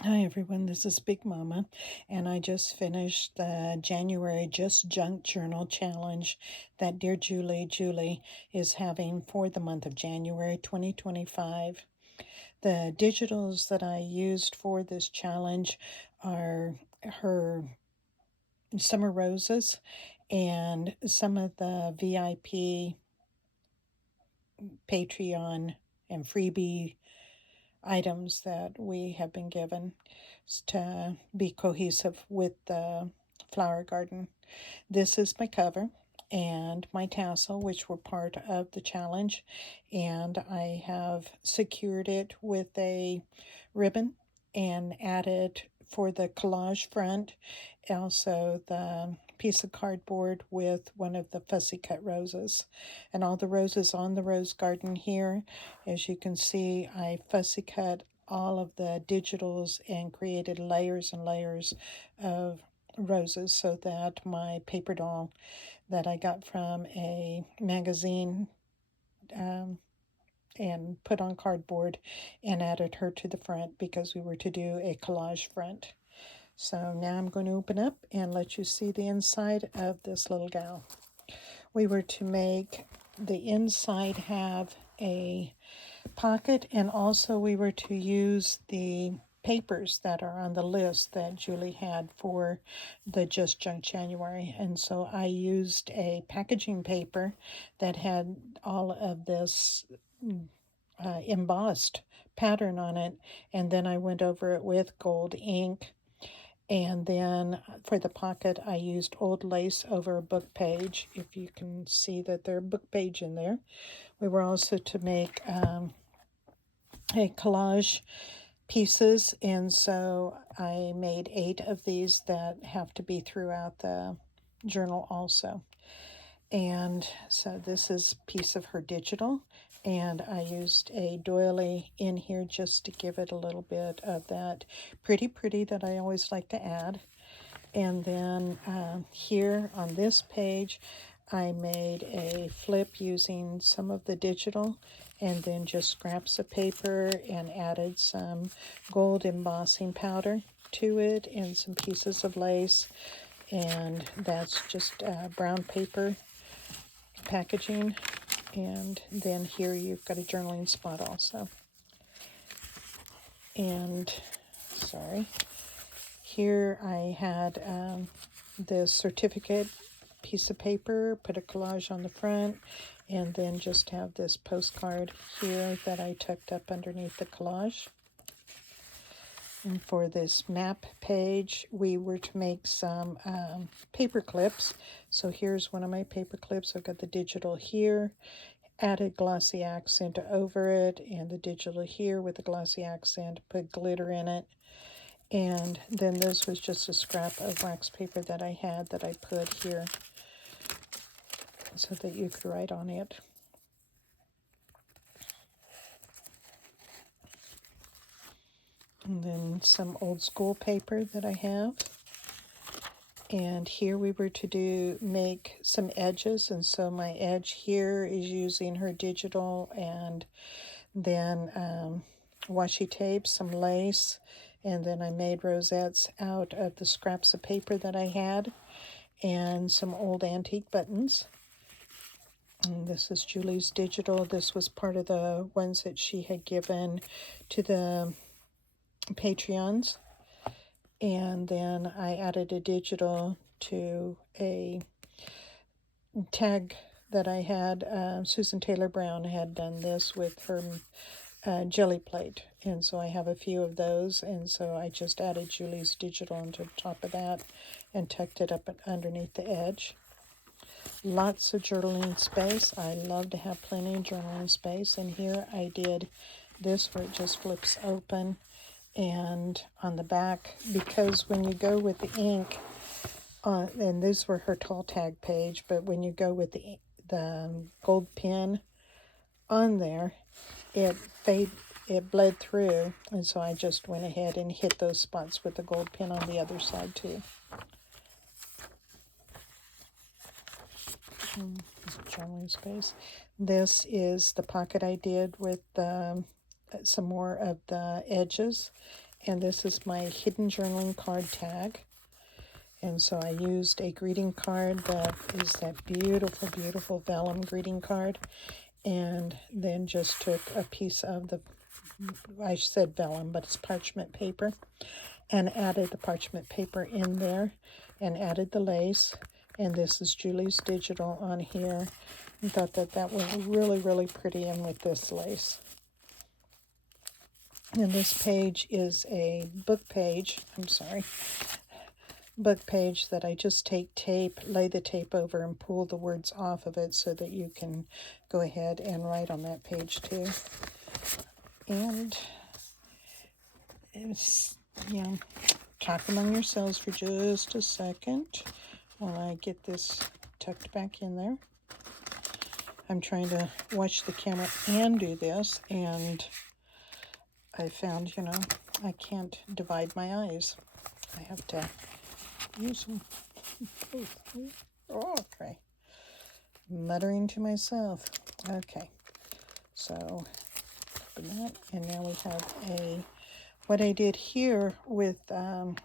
Hi everyone, this is Big Mama, and I just finished the January Just Junk Journal Challenge that Dear Julie is having for the month of January 2025. The digitals that I used for this challenge are her summer roses and some of the VIP Patreon and freebie items that we have been given to be cohesive with the flower garden. This is my cover and my tassel, which were part of the challenge, and I have secured it with a ribbon and added for the collage front also the piece of cardboard with one of the fussy cut roses. And all the roses on the rose garden here, as you can see, I fussy cut all of the digitals and created layers and layers of roses so that my paper doll that I got from a magazine and put on cardboard and added her to the front because we were to do a collage front. So now I'm going to open up and let you see the inside of this little gal. We were to make the inside have a pocket, and also we were to use the papers that are on the list that Julie had for the Just Junk January. And so I used a packaging paper that had all of this embossed pattern on it, and then I went over it with gold ink. And then for the pocket, I used old lace over a book page, if you can see that there's a book page in there. We were also to make a collage pieces, and so I made 8 of these that have to be throughout the journal also. And so this is a piece of her digital, and I used a doily in here just to give it a little bit of that pretty that I always like to add. And then here on this page, I made a flip using some of the digital and then just scraps of paper and added some gold embossing powder to it and some pieces of lace. And that's just brown paper packaging. And then here you've got a journaling spot also. And sorry, here I had the certificate piece of paper, put a collage on the front, and then just have this postcard here that I tucked up underneath the collage. And for this map page, we were to make some paper clips. So here's one of my paper clips. I've got the digital here, added glossy accent over it, and the digital here with the glossy accent, put glitter in it. And then this was just a scrap of wax paper that I had that I put here so that you could write on it. And then some old school paper that I have. And here we were to make some edges, and so my edge here is using her digital, and then washi tape, some lace, and then I made rosettes out of the scraps of paper that I had, and some old antique buttons. And this is Julie's digital. This was part of the ones that she had given to the Patreons. And then I added a digital to a tag that I had. Susan Taylor Brown had done this with her jelly plate, and so I have a few of those, and so I just added Julie's digital onto the top of that and tucked it up underneath the edge. Lots of journaling space. I love to have plenty of journaling space, and here I did this where it just flips open, and on the back, because when you go with the ink, and these were her tall tag page, but when you go with the gold pen on there, it bled through, and so I just went ahead and hit those spots with the gold pen on the other side too. Journaling space. This is the pocket I did with some more of the edges, And this is my hidden journaling card tag. And so I used a greeting card that is that beautiful, beautiful vellum greeting card. And then just took a piece of the, I said vellum, but it's parchment paper, and added the parchment paper in there and added the lace. And this is Julie's Digital on here. I thought that that was really, really pretty in with this lace. And this page is a book page, book page that I just take tape, lay the tape over, and pull the words off of it so that you can go ahead and write on that page too. And it's, talk among yourselves for just a second while I get this tucked back in there. I'm trying to watch the camera and do this, and I found, I can't divide my eyes. I have to use them. Oh, okay. Muttering to myself. Okay. So, open that, and now we have what I did here with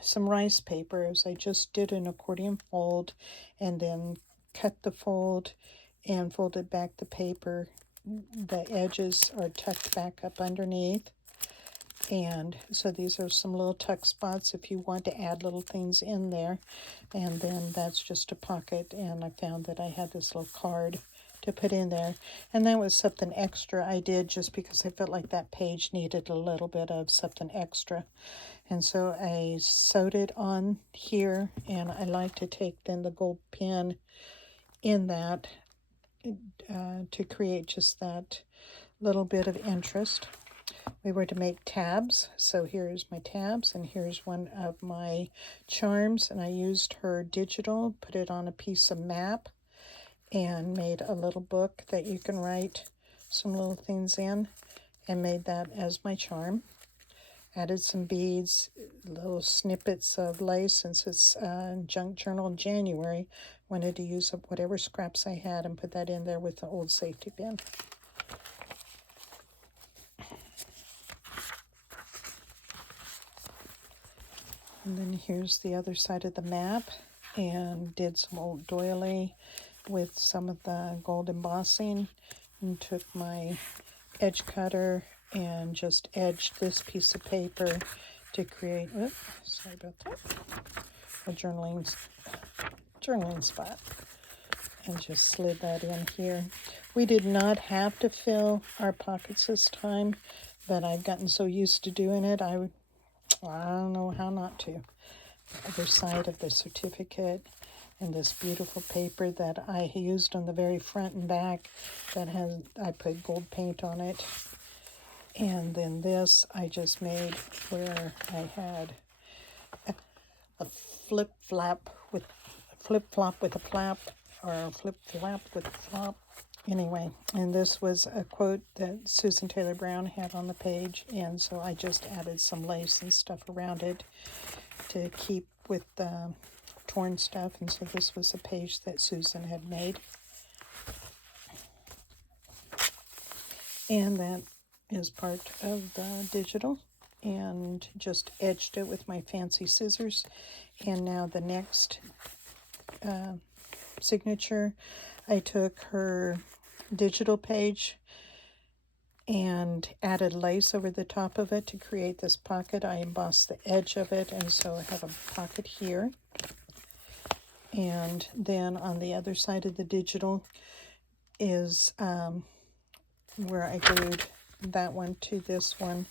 some rice paper is I just did an accordion fold and then cut the fold and folded back the paper. The edges are tucked back up underneath. And so these are some little tuck spots if you want to add little things in there. And then that's just a pocket, and I found that I had this little card to put in there. And that was something extra I did just because I felt like that page needed a little bit of something extra. And so I sewed it on here, and I like to take then the gold pin in that to create just that little bit of interest. We were to make tabs, so here's my tabs, and here's one of my charms, and I used her digital, put it on a piece of map, and made a little book that you can write some little things in, and made that as my charm. Added some beads, little snippets of lace, since it's Junk Journal January. Wanted to use up whatever scraps I had and put that in there with the old safety pin. And then here's the other side of the map, and did some old doily with some of the gold embossing, and took my edge cutter and just edged this piece of paper to create, sorry about that, a journaling spot, and just slid that in here. We did not have to fill our pockets this time, but I've gotten so used to doing it, I don't know how not to. Other side of the certificate, and this beautiful paper that I used on the very front and back that I put gold paint on it. And then this I just made where I had a flip-flop with a flap, or a flip-flap with a flop. Anyway, and this was a quote that Susan Taylor Brown had on the page, and so I just added some lace and stuff around it to keep with the torn stuff. And so this was a page that Susan had made. And that is part of the digital, and just edged it with my fancy scissors. And now the next signature, I took her digital page and added lace over the top of it to create this pocket. I embossed the edge of it, and so I have a pocket here. And then on the other side of the digital is where I glued that one to this one,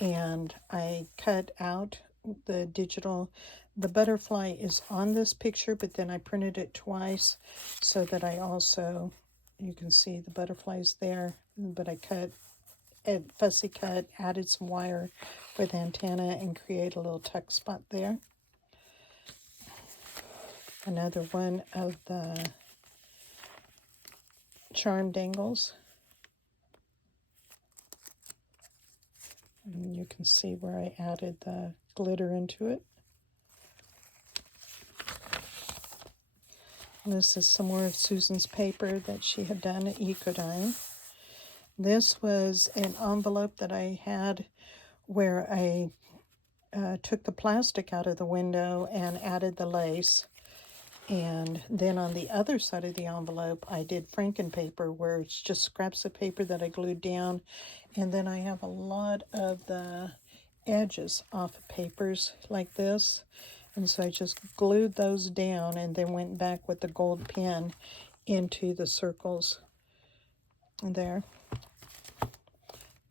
and I cut out the digital. The butterfly is on this picture, but then I printed it twice so that I also, you can see the butterflies there, but I fussy cut, added some wire for the antenna, and create a little tuck spot there. Another one of the charm dangles. And you can see where I added the glitter into it. And this is some more of Susan's paper that she had done at Ecodyne. This was an envelope that I had where I took the plastic out of the window and added the lace. And then on the other side of the envelope, I did frankenpaper, where it's just scraps of paper that I glued down. And then I have a lot of the edges off of papers like this. And so I just glued those down and then went back with the gold pen into the circles there.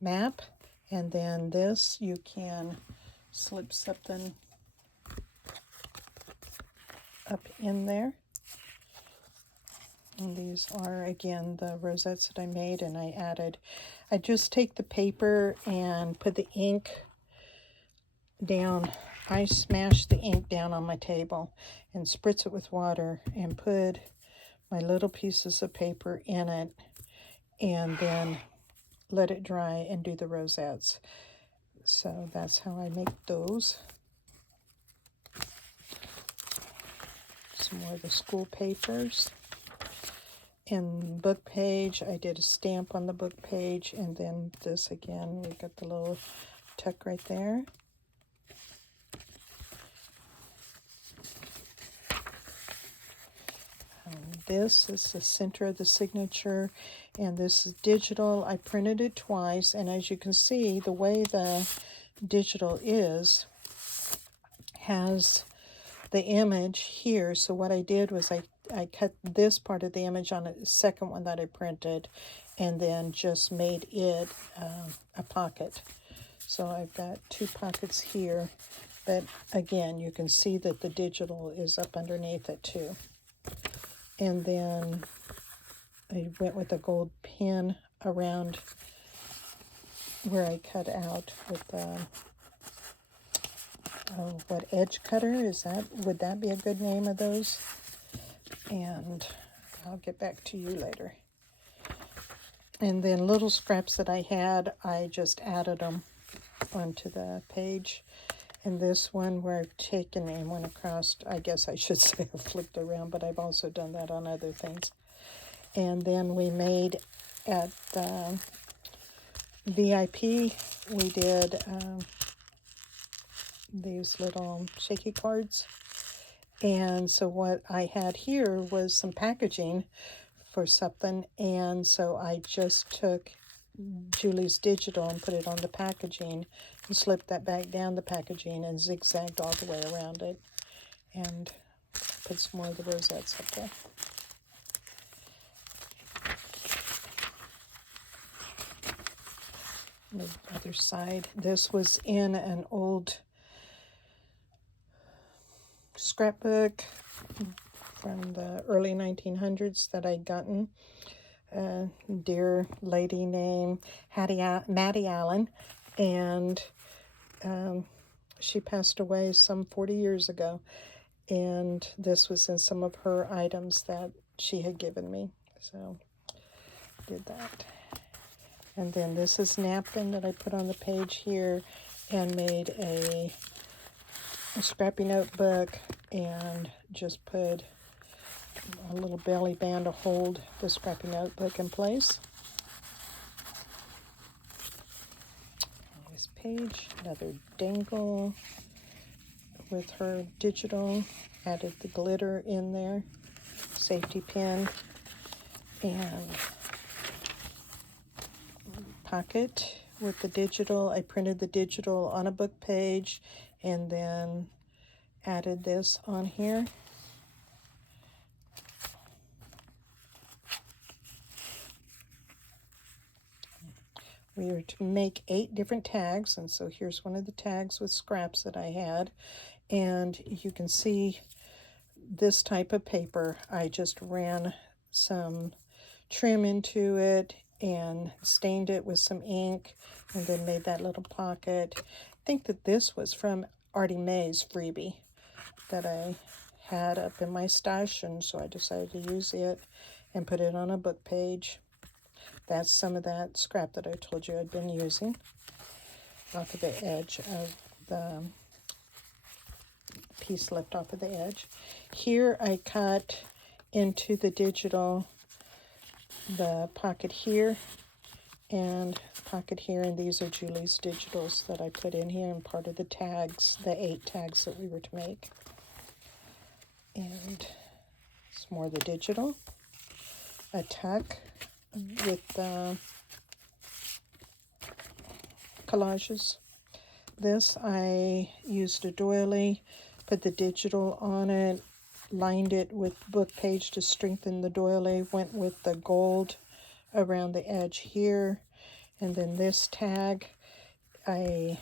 Map. And then this, you can slip something up in there. And these are, again, the rosettes that I made, and I just take the paper and put the ink down. I smash the ink down on my table and spritz it with water and put my little pieces of paper in it, and then let it dry and do the rosettes. So that's how I make those. Some more of the school papers. In book page, I did a stamp on the book page, and then this again, we got the little tuck right there. This is the center of the signature, and this is digital. I printed it twice, and as you can see, the way the digital has the image here. So what I did was I cut this part of the image on the second one that I printed, and then just made it a pocket. So I've got two pockets here, but again, you can see that the digital is up underneath it too. And then I went with a gold pin around where I cut out with what edge cutter is that? Would that be a good name of those? And I'll get back to you later. And then little scraps that I had, I just added them onto the page. And this one where I've taken and went across, I guess I should say I flipped around, but I've also done that on other things. And then we made at the VIP, we did these little shaky cards. And so what I had here was some packaging for something, and so I just took Julie's digital and put it on the packaging and slipped that back down the packaging and zigzagged all the way around it, and put some more of the rosettes up there. The other side, this was in an old scrapbook from the early 1900s that I'd gotten. A dear lady named Maddie Allen, and she passed away some 40 years ago, and this was in some of her items that she had given me, so did that. And then this is napkin that I put on the page here and made a scrappy notebook and just put a little belly band to hold the scrappy notebook in place. This page, another dangle with her digital, added the glitter in there, safety pin, and pocket with the digital. I printed the digital on a book page and then added this on here. We are to make 8 different tags, and so here's one of the tags with scraps that I had, and you can see this type of paper. I just ran some trim into it and stained it with some ink, and then made that little pocket. I think that this was from Artie Mae's freebie that I had up in my stash, and so I decided to use it and put it on a book page. That's some of that scrap that I told you I'd been using off of the edge of the piece left off of the edge. Here I cut into the digital the pocket here, and pocket here, and these are Julie's digitals that I put in here and part of the tags, the 8 tags that we were to make. And it's more the digital, a tuck with collages. This I used a doily, put the digital on it, lined it with book page to strengthen the doily, went with the gold around the edge here, and then this tag I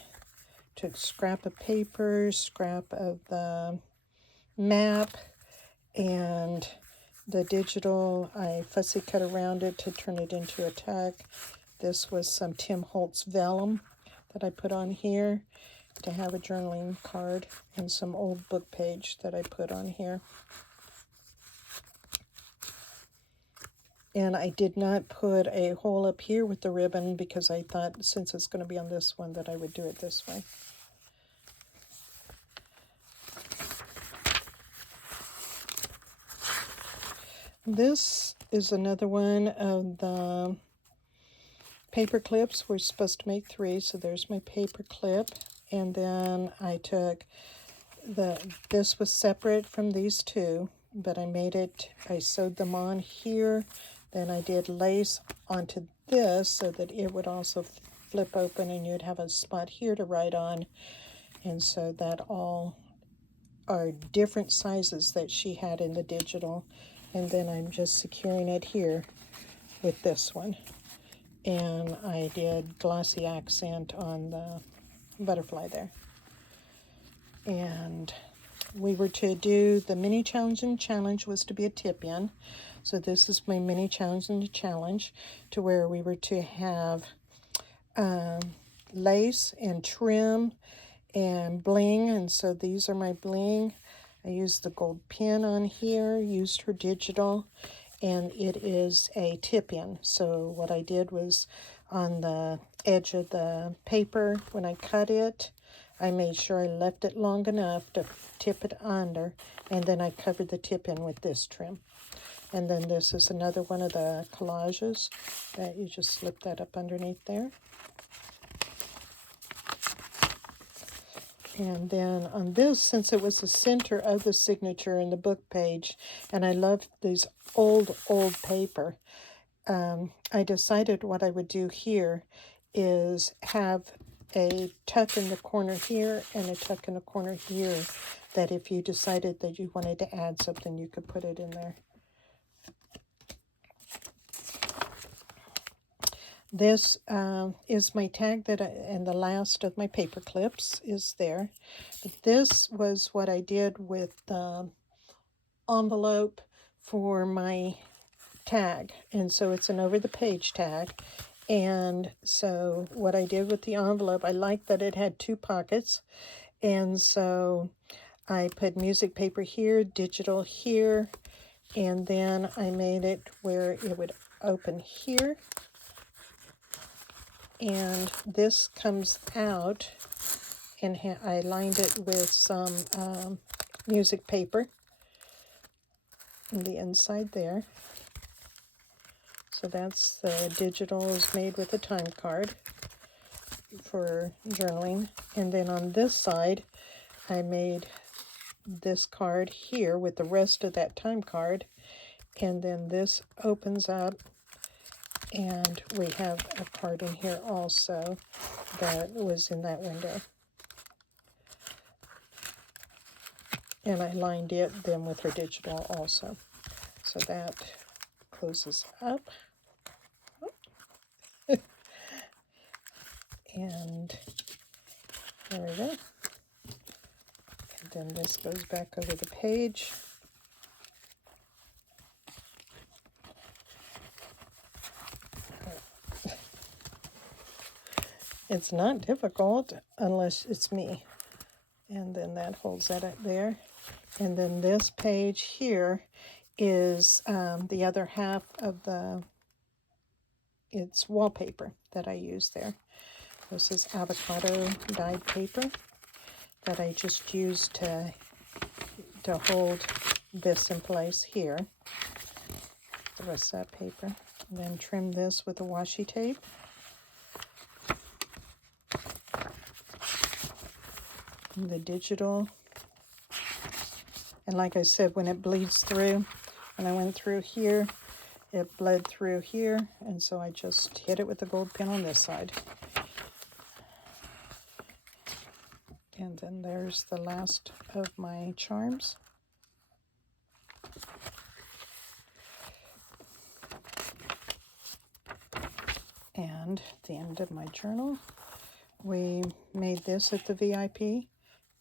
took scrap of paper, scrap of the map, and the digital I fussy cut around it to turn it into a tag. This was some Tim Holtz vellum that I put on here to have a journaling card, and some old book page that I put on here. And I did not put a hole up here with the ribbon because I thought since it's going to be on this one that I would do it this way. This is another one of the paper clips. We're supposed to make 3, so there's my paper clip. And then I took this was separate from these 2, but I sewed them on here. Then I did lace onto this so that it would also flip open and you'd have a spot here to write on. And so that all are different sizes that she had in the digital. And then I'm just securing it here with this one. And I did glossy accent on the butterfly there. And we were to do the mini challenge, and challenge was to be a tip-in. So this is my mini challenge and challenge, to where we were to have lace and trim and bling. And so these are my bling. I used the gold pin on here, used her digital, and it is a tip-in. So what I did was on the edge of the paper, when I cut it, I made sure I left it long enough to tip it under, and then I covered the tip in with this trim. And then this is another one of the collages that you just slip that up underneath there. And then on this, since it was the center of the signature in the book page, and I love these old paper, I decided what I would do here is have a tuck in the corner here and a tuck in the corner here, that if you decided that you wanted to add something, you could put it in there. This is my tag and the last of my paper clips is there. But this was what I did with the envelope for my tag, and so it's an over the page tag. And so what I did with the envelope, I liked that it had 2 pockets, and so I put music paper here, digital here, and then I made it where it would open here, and this comes out, and I lined it with some music paper on the inside there. So that's the digitals made with a time card for journaling. And then on this side, I made this card here with the rest of that time card. And then this opens up, and we have a card in here also that was in that window. And I lined it then with her digital also. So that closes up. And there we go. And then this goes back over the page. It's not difficult unless it's me. And then that holds that up there. And then this page here is the other half of it's wallpaper that I use there. This is avocado dyed paper that I just used to hold this in place here. The rest of that paper. And then trim this with a washi tape. the digital. And like I said, when it bleeds through, when I went through here, it bled through here, and so I just hit it with the gold pin on this side. And then there's the last of my charms. And the end of my journal. We made this at the VIP,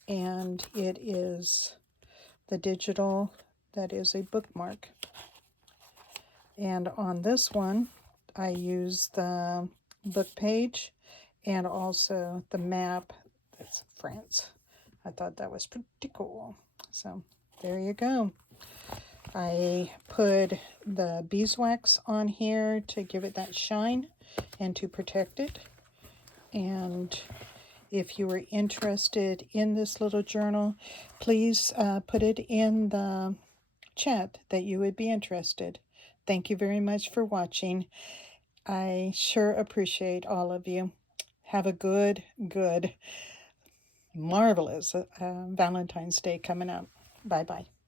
and it is the digital that is a bookmark. And on this one, I use the book page and also the map that's France. I thought that was pretty cool. So there you go. I put the beeswax on here to give it that shine and to protect it. And if you were interested in this little journal, please put it in the chat that you would be interested. Thank you very much for watching. I sure appreciate all of you. Have a good, marvelous Valentine's Day coming up. Bye-bye.